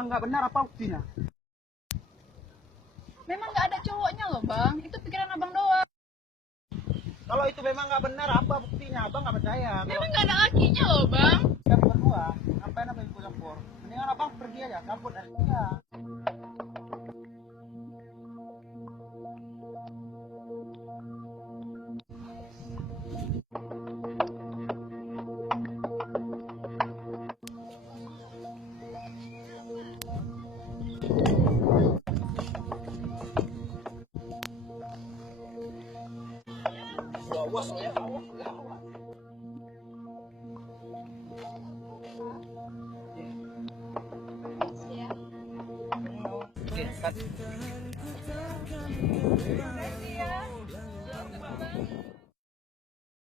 memang nggak benar, apa buktinya? Memang nggak ada cowoknya loh bang, itu pikiran abang doang. Kalau itu memang nggak benar, apa buktinya? Abang nggak percaya. Memang nggak ada lakinya loh bang. Kami berdua, ngapain apa yang campur? Mendingan abang pergi aja, campur dari dia. Awas ya, awas. Oke, cut.